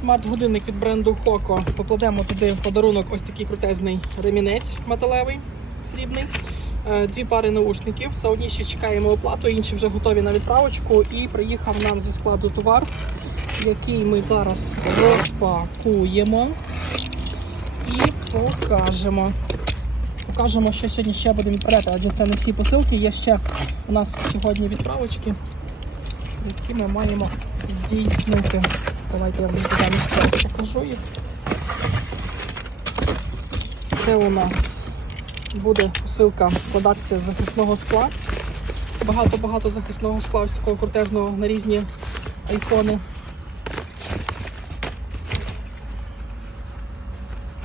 Смарт-годинник від бренду Хоко. Покладемо туди в подарунок ось такий крутезний ремінець металевий, срібний. Е, Дві пари наушників. За одні ще чекаємо оплату, інші вже готові на відправочку. І приїхав нам зі складу товар, який ми зараз розпакуємо і покажемо. Покажемо, що сьогодні ще будемо відправляти, адже це не всі посилки. Є ще у нас сьогодні відправочки, які ми маємо здійснити. Давайте я вам зараз покажу їх. Це у нас буде посилка складатися з захисного скла. Багато-багато захисного скла, ось такого крутезного на різні айфони.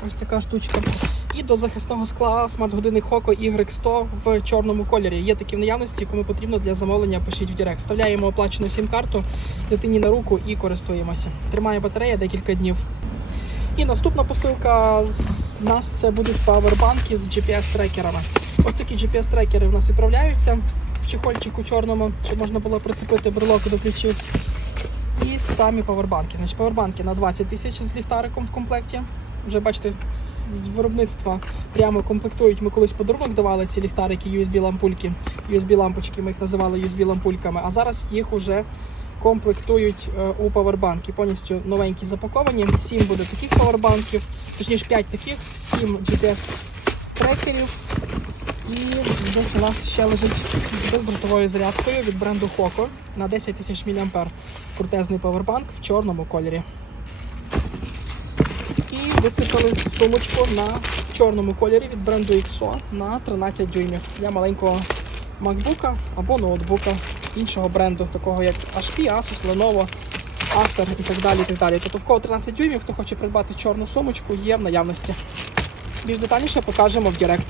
Ось така штучка. І до захисного скла смарт-годинник Hoco Y100 в чорному кольорі. Є такі в наявності, кому потрібно для замовлення, пишіть в Директ. Вставляємо оплачену сім-карту дитині на руку і користуємося. Тримає батарея декілька днів. І наступна посилка з нас це будуть павербанки з GPS-трекерами. Ось такі GPS-трекери в нас відправляються в чехольчику чорному, щоб можна було прицепити брелоку до ключів. І самі павербанки. Значить, павербанки на 20 тисяч з ліхтариком в комплекті. Вже бачите, з виробництва прямо комплектують. Ми колись подарунок давали ці ліхтарики, USB-лампульки, USB-лампочки, ми їх називали USB-лампульками, а зараз їх уже комплектують е, у павербанки. Повністю новенькі запаковані. 7 буде таких павербанків, точніше 5 таких, 7 GPS-трекерів. І десь у нас ще лежить з бездротовою зарядкою від бренду Hoco на 10 тисяч мА. Крутезний павербанк в чорному кольорі. Вицепили сумочку на чорному кольорі від бренду XO на 13 дюймів для маленького MacBook або ноутбука іншого бренду, такого як HP, Asus, Lenovo, Acer і так далі. І так далі. Тобто в кого 13 дюймів, хто хоче придбати чорну сумочку, є в наявності. Більш детальніше покажемо в Директ.